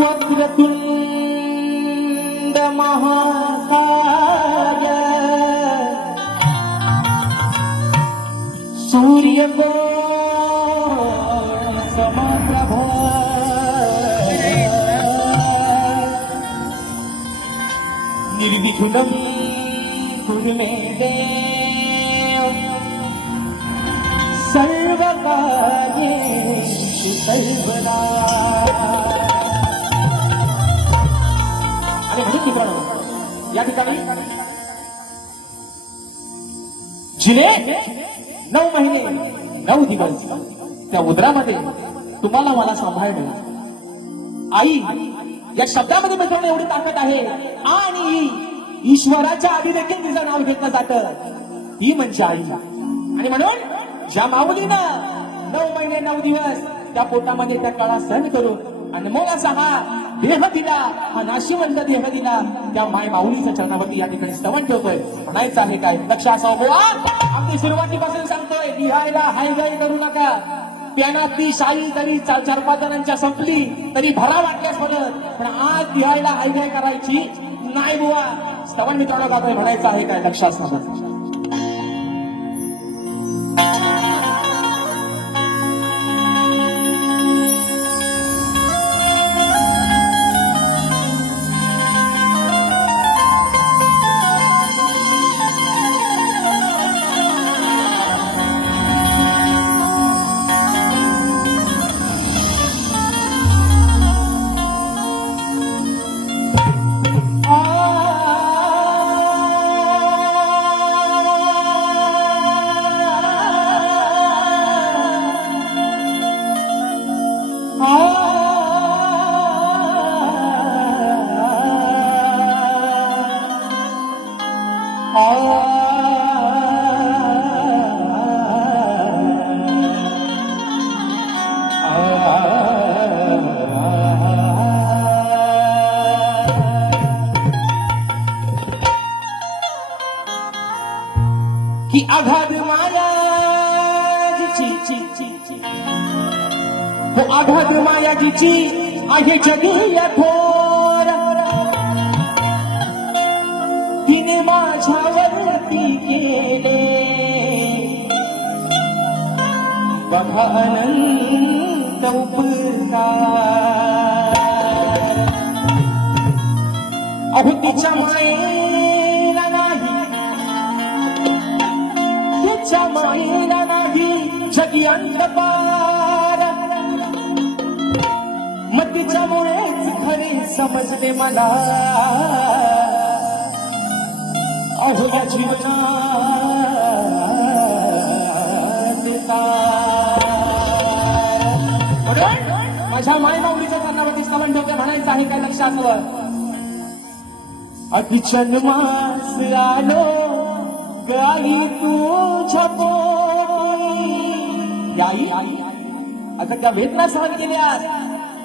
वक्रतुंड महाकाय सूर्यकोण समप्रभ निर्विघ्नं कुरु मे देव सर्वकार्येषु सर्वदा. आणि म्हणून मित्रांनो या ठिकाणी जिने 9 महिने 9 दिवस त्या उदरामध्ये तुम्हाला मला सांभाळणे. आई या शब्दामध्ये मित्रांनो एवढी ताकद आहे आणि ईश्वराच्या आधी देखील तिचं नाव घेतलं जातं, ती म्हणजे आई. आणि म्हणून ज्या माऊलीनं 9 महिने 9 दिवस त्या पोटामध्ये त्या काळा सहन करून आणि मग असा हा देह दिला, हा नाशिवंत देह दिला, त्या माय माऊलीच्या चरणावरती या ठिकाणी स्तवन ठेवतोय. म्हणायचं आहे काय लक्ष असावं बुवा, अगदी सुरुवातीपासून सांगतोय लिहायला हायगाई करू नका. प्यानातली शाई जरी 4-5 जणांच्या संपली तरी भरा वाटल्यास म्हणत, पण आज लिहायला हायगाई करायची नाही बुवा. स्तवन मित्रांनो गातोय, म्हणायचं आहे काय लक्ष असावं. की आघात मायाजीची हो आघात मायाजीची आहे जगीय थोर. तिने माझ्यावरती केले बघा अनंत उपकार. अहो तिच्या मायेला नाही, तिच्या मायेला नाही जगी अंत पार. मग तिच्यामुळेच खरे समजले मला अहो या जीवनात माझ्या माय माऊलीच्या कर्णावरती स्तवन ठेवते. म्हणायचं आहे काय लक्षात ठेवा. अतिजन्मास आलो गाई तुझ्या पोटी. आई आता त्या वेदना सहन केल्या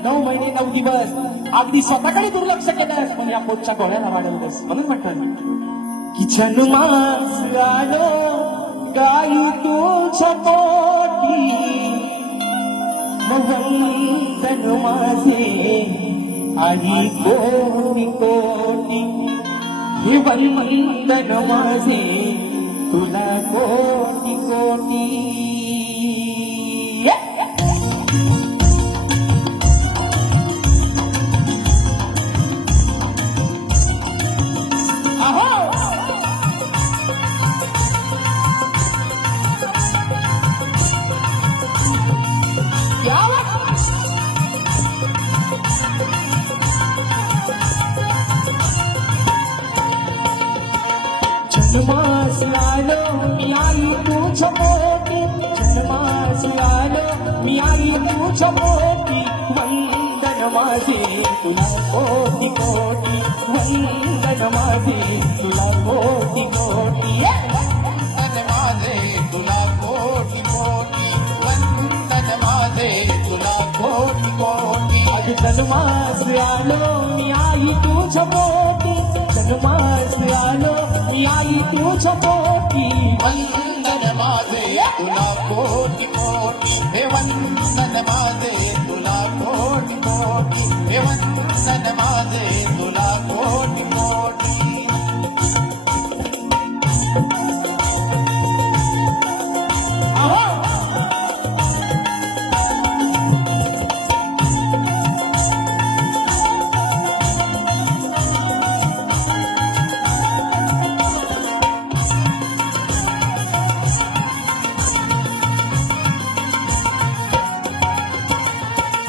9 महिने 9 दिवस अगदी स्वतःकडे दुर्लक्ष केलं, पण या पोटच्या गोळ्याला वाढवलंस. म्हणून म्हणतात की जन्मास आलो गाई तुझ्या पोटी, वंदन माझे आई कोटी कोटी. हे वंदन माझे तुला कोटी कोटी. जन्मास आलो मी आई तुझ्या पोटी, जन्मास आलो मी आई तुझ्या पोटी. वंदन माझे तुला कोटी कोटी, वंदन माझे तुला कोटी कोटी. वंदन माझे तुला कोटी कोटी, वंदन माझे तुला कोटी कोटी. आज जन्मास आलो मी आई तुझ्या पोटी, जन्मास आलो मी आई तुझ्या पोटी. वंदन माझे तुला कोटी कोटी, हे वंदन माझे तुला कोटी कोटी, हे वंदन वंदन माझे तुला कोटी कोटी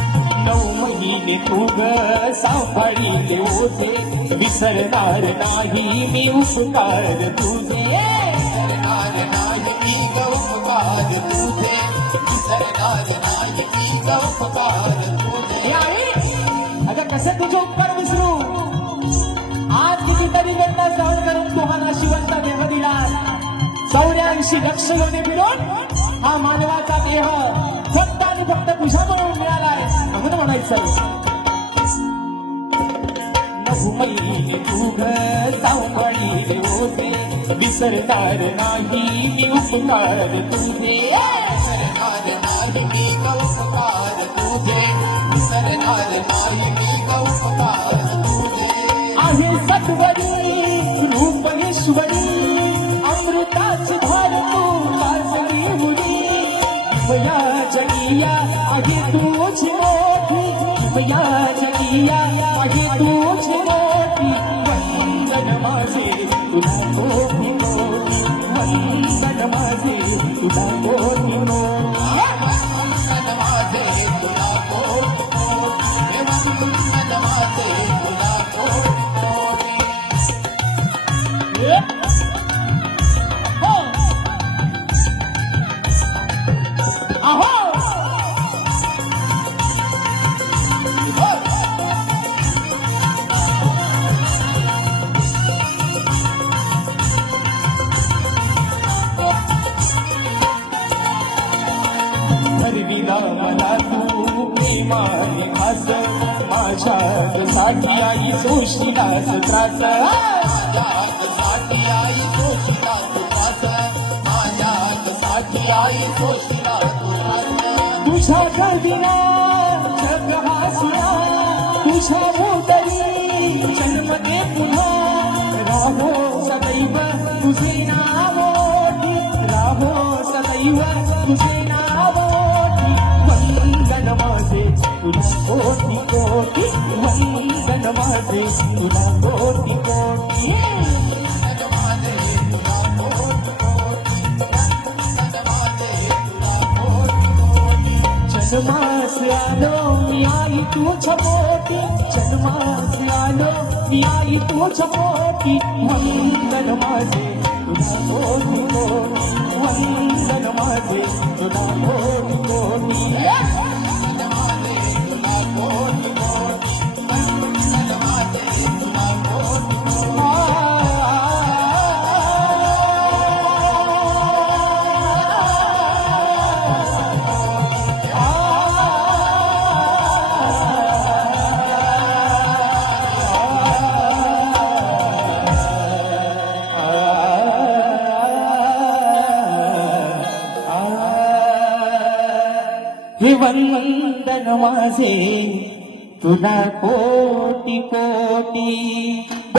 महिने तू ग सांभाळीले ओझे विसरणार नाही मी उपकार तुझे विसरणार नाही मी गौपकार तुझे विसरणार नाही मी गौपकार तुझे अगं कसे तुझे उपकार विसरू आज कितीतरी गंडा सहन करून तुम्हाला शिवंत देह दिला 84 लक्ष योने फिरून हा मानवाचा देह फक्त आणि फक्त तुझ्यामुळे मिळालाय म्हणून म्हणायचं महिने तू ग सांभाळीले ओझे विसरणार नाही मी उपकार तुझे विसरणार नाही मी गौपकार तुझे विसरणार नाही मी गौपकार तुझे आहे सत्वरी रूपेश्वरी अमृताची धार तू लाजली मुली भया जगिया आहे तूच मोठी भया जगिया आहे तूच मोठी वंदन माझे तुला कोटी कोटी वंदन माझे तुला कोटी कोटी वंदन माझे तुला कोटी कोटी वंदन माझे तुला कोटी कोटी अहो ठरविला मला तू प्रेमाने खास माझ्यासाठी आई सोशीलाच त्रास माझ्यासाठी आई सोशिला तुझाच माझ्यासाठी आई सोशिला तुझाच तुझ्या कविना जग हासुया तुझ्या भोवतरी जन्म दे पुन्हा राहो सदैव तुझे नावोटी राहो सदैव तुझे नावोटी वंदन माझे तुला कोटी कोटी वंदन माझे तुला कोटी कोटी जन्मास आलो मी आई तुझ्या पोटी जन्मास आलो मी आई तुझ्या पोटी वंदन माझे तुला कोटी कोटी वंदन माझे तुला कोटी कोटी हे वंदन माझे तुला कोटी कोटी